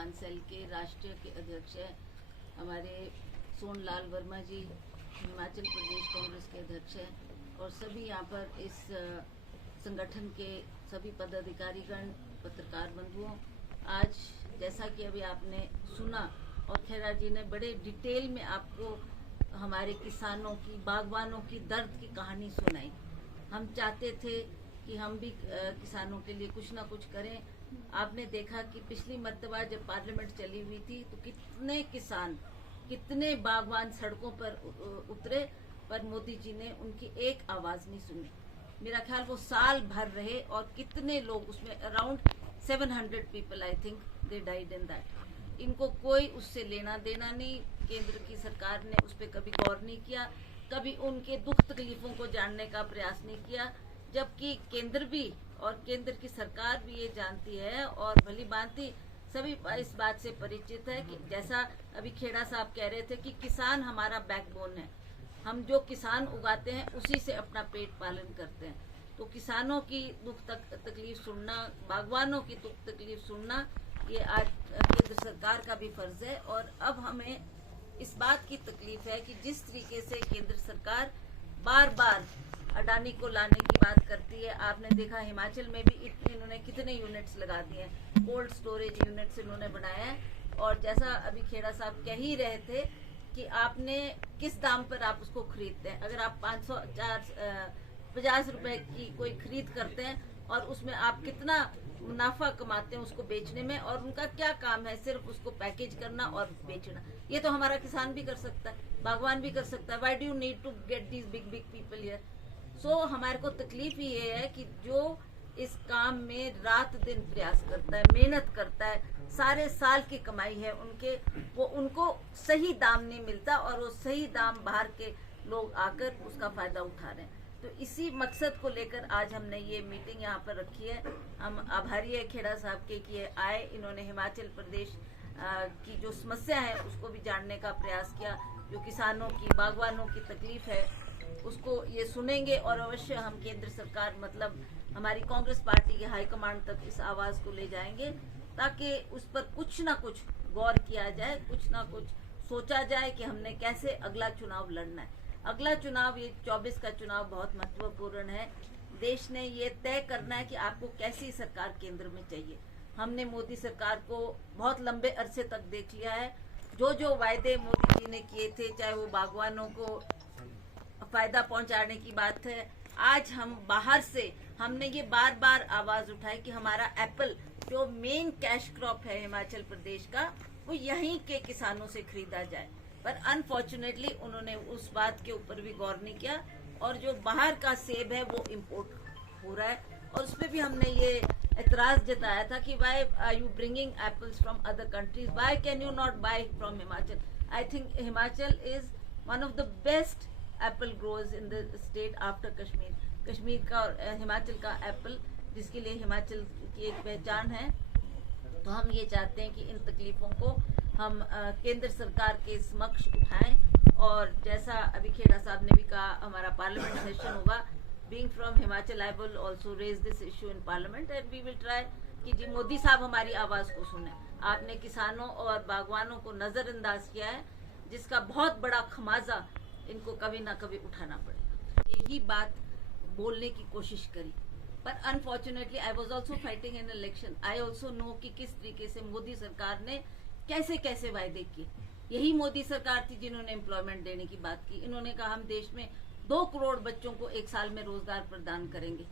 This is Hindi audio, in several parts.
किसान सेल के राष्ट्रीय के अध्यक्ष हैं हमारे सोनलाल वर्मा जी, हिमाचल प्रदेश कांग्रेस के अध्यक्ष हैं, और सभी यहाँ पर इस संगठन के सभी पदाधिकारीगण, पत्रकार बंधुओं। आज जैसा कि अभी आपने सुना और खेरा जी ने बड़े डिटेल में आपको हमारे किसानों की, बागवानों की दर्द की कहानी सुनाई। हम चाहते थे कि हम भी किसानों के लिए कुछ ना कुछ करें। आपने देखा कि पिछली मर्तबा जब पार्लियामेंट चली हुई थी तो कितने किसान, कितने बागवान सड़कों पर उतरे, पर मोदी जी ने उनकी एक आवाज नहीं सुनी। मेरा ख्याल वो साल भर रहे और कितने लोग उसमें, around 700 people I think they died in that. इनको कोई उससे लेना देना नहीं। केंद्र की सरकार ने उस पर कभी गौर नहीं किया, कभी उनके दुख तकलीफों को जानने का प्रयास नहीं किया, जबकि केंद्र भी और केंद्र की सरकार भी ये जानती है और भली भांति सभी इस बात से परिचित है कि जैसा अभी खेड़ा साहब कह रहे थे कि किसान हमारा बैकबोन है। हम जो किसान उगाते हैं उसी से अपना पेट पालन करते हैं। तो किसानों की दुख तकलीफ सुनना, बागवानों की दुख तकलीफ सुनना, ये आज केंद्र सरकार का भी फर्ज है। और अब हमें इस बात की तकलीफ है कि जिस तरीके से केंद्र सरकार बार बार अडानी को लाने की बात करती है। आपने देखा हिमाचल में भी इन्होंने कितने यूनिट्स लगा दिए हैं, कोल्ड स्टोरेज यूनिट्स इन्होंने बनाया है। और जैसा अभी खेड़ा साहब कह ही रहे थे कि आपने किस दाम पर आप उसको खरीदते हैं। अगर आप 50 रुपए की कोई खरीद करते हैं और उसमें आप कितना मुनाफा कमाते हैं उसको बेचने में, और उनका क्या काम है, सिर्फ उसको पैकेज करना और बेचना। ये तो हमारा किसान भी कर सकता है, बागवान भी कर सकता है। Why do you need to get these big big people here? So हमारे को तकलीफ ये है कि जो इस काम में रात दिन प्रयास करता है, मेहनत करता है, सारे साल की कमाई है उनके, वो उनको सही दाम नहीं मिलता और वो सही दाम बाहर के लोग आकर उसका फायदा उठा रहे हैं। तो इसी मकसद को लेकर आज हमने ये मीटिंग यहाँ पर रखी है। हम आभारी है खेड़ा साहब के कि ये आए, इन्होंने हिमाचल प्रदेश की जो समस्या है उसको भी जानने का प्रयास किया। जो किसानों की, बागवानों की तकलीफ है उसको ये सुनेंगे और अवश्य हम केंद्र सरकार, मतलब हमारी कांग्रेस पार्टी के हाईकमांड तक इस आवाज को ले जाएंगे, ताकि उस पर कुछ ना कुछ गौर किया जाए, कुछ ना कुछ सोचा जाए कि हमने कैसे अगला चुनाव लड़ना है। अगला चुनाव, ये 24 का चुनाव बहुत महत्वपूर्ण है। देश ने ये तय करना है कि आपको कैसी सरकार केंद्र में चाहिए। हमने मोदी सरकार को बहुत लंबे अरसे तक देख लिया है। जो जो वायदे मोदी जी ने किए थे, चाहे वो बागवानों को फायदा पहुंचाने की बात है, आज हम बाहर से हमने ये बार बार आवाज उठाई कि हमारा एप्पल, जो मेन कैश क्रॉप है हिमाचल प्रदेश का, वो यहीं के किसानों से खरीदा जाए। पर अनफॉर्चुनेटली उन्होंने उस बात के ऊपर भी गौर नहीं किया और जो बाहर का सेब है वो इम्पोर्ट हो रहा है। और उस पर भी हमने ये एतराज जताया था कि why are you bringing apples from other countries, why can you not buy from Himachal? I think Himachal is one of the best apple grows in the state after Kashmir. Kashmir का और हिमाचल का एप्पल, जिसके लिए हिमाचल की एक पहचान है। तो हम ये चाहते हैं कि इन तकलीफों को हम केंद्र सरकार के समक्ष उठाएं। और जैसा अभी खेड़ा साहब ने भी कहा, हमारा पार्लियामेंट सेशन होगा। Being from Himachal, I will also raise this issue in parliament and we will try कि जी मोदी साहब हमारी आवाज को सुने। आपने किसानों और बागवानों को नजरअंदाज किया है, जिसका बहुत बड़ा खमाजा इनको कभी ना कभी उठाना पड़ेगा। यही बात बोलने की कोशिश करी, पर unfortunately I was also fighting in election. I also know कि किस तरीके से मोदी सरकार ने कैसे कैसे वायदे किए। यही मोदी सरकार थी जिन्होंने एम्प्लॉयमेंट देने की बात की। इन्होंने कहा हम देश में 2 करोड़ बच्चों को एक साल में रोजगार प्रदान करेंगे।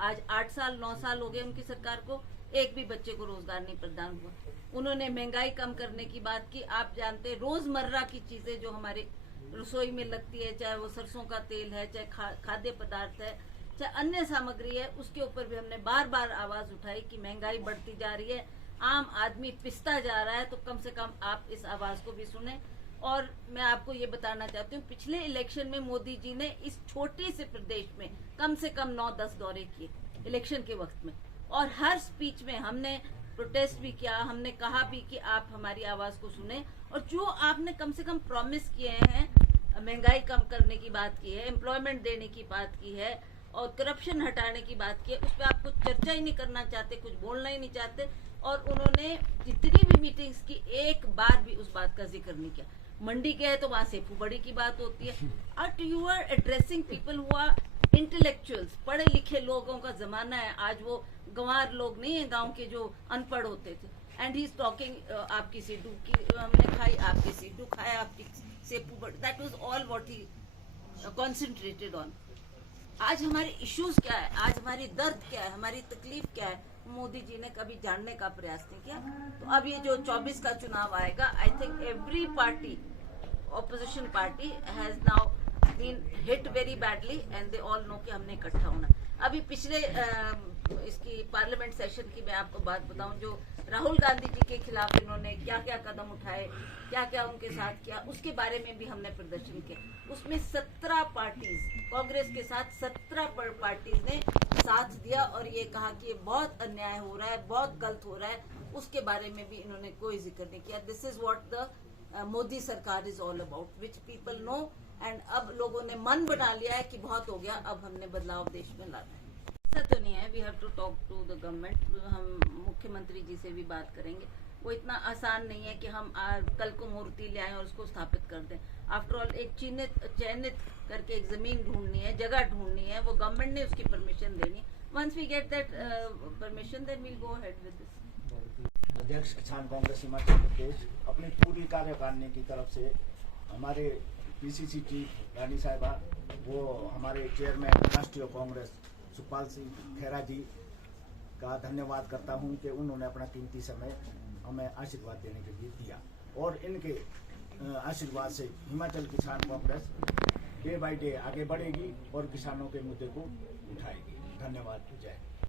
आज 8 साल 9 साल हो गए उनकी सरकार को, एक भी बच्चे को रोजगार नहीं प्रदान हुआ। उन्होंने महंगाई कम करने की बात की। आप जानते, रोजमर्रा की चीजें जो हमारे रसोई में लगती है, चाहे वो सरसों का तेल है, चाहे खाद्य पदार्थ है, चाहे अन्य सामग्री है, उसके ऊपर भी हमने बार बार आवाज उठाई कि महंगाई बढ़ती जा रही है, आम आदमी पिसता जा रहा है। तो कम से कम आप इस आवाज को भी सुने। और मैं आपको ये बताना चाहती हूँ, पिछले इलेक्शन में मोदी जी ने इस छोटे से प्रदेश में कम से कम 9-10 दौरे किए इलेक्शन के वक्त में, और हर स्पीच में हमने प्रोटेस्ट भी किया। हमने कहा भी कि आप हमारी आवाज को सुने, और जो आपने कम से कम प्रॉमिस किए हैं, महंगाई कम करने की बात की है, एम्प्लॉयमेंट देने की बात की है और करप्शन हटाने की बात की है, उस पर आप कुछ चर्चा ही नहीं करना चाहते, कुछ बोलना ही नहीं चाहते। और उन्होंने जितनी भी मीटिंग्स की एक बार भी उस बात का जिक्र नहीं किया। मंडी गए तो वहां सेपू बड़ी की बात होती है। But you are addressing people who are intellectuals, पढ़े लिखे लोगों का जमाना है। आज वो गंवार लोग नहीं है, गांव के जो अनपढ़ होते थे। एंड ही इज टॉकिंग आपकी सिड्डू की हमने खाई, आपकी सिड्डू खाया, आपकी सेपू बड़ी। That was all what he concentrated on. आज हमारे इश्यूज क्या है, आज हमारी दर्द क्या है, हमारी तकलीफ क्या है, मोदी जी ने कभी जानने का प्रयास नहीं किया। तो अब ये जो 24 का चुनाव आएगा, I think every party, opposition party has now been hit very badly and they all know कि हमने इकट्ठा होना। अभी पिछले इसकी पार्लियामेंट सेशन की मैं आपको बात बताऊं, जो राहुल गांधी जी के खिलाफ इन्होंने क्या क्या कदम उठाए, क्या क्या उनके साथ किया, उसके बारे में भी हमने प्रदर्शन किया। उसमें 17 पार्टीज, कांग्रेस के साथ 17 पार्टीज ने साथ दिया और ये कहा कि ये बहुत अन्याय हो रहा है, बहुत गलत हो रहा है, उसके बारे में भी इन्होंने कोई जिक्र नहीं किया। This is what the Modi sarkar is all about, which people know. And अब लोगों ने मन बना लिया है कि बहुत हो गया, अब हमने बदलाव देश में लाना है। ऐसा तो नहीं है, we have to talk to the government. हम मुख्यमंत्री जी से भी बात करेंगे। वो इतना आसान नहीं है कि हम कल को मूर्ति ले आए और उसको स्थापित कर दें। आफ्टर ऑल एक चयनित करके एक जमीन ढूंढनी है, जगह ढूंढनी है, वो गवर्नमेंट ने उसकी परमिशन देनी है। Once we get that permission then we'll go ahead with this. अध्यक्ष किसान कांग्रेस हिमाचल प्रदेश अपनी पूरी कार्यकारिणी की तरफ से हमारे पीसीसी चीफ रानी साहिबा, वो हमारे चेयरमैन राष्ट्रीय कांग्रेस सुखपाल सिंह खेरा जी का धन्यवाद करता हूं कि उन्होंने अपना कीमती समय हमें आशीर्वाद देने के लिए दिया। और इनके आशीर्वाद से हिमाचल किसान कांग्रेस डे बाय डे आगे बढ़ेगी और किसानों के मुद्दे को उठाएगी। धन्यवाद। जय।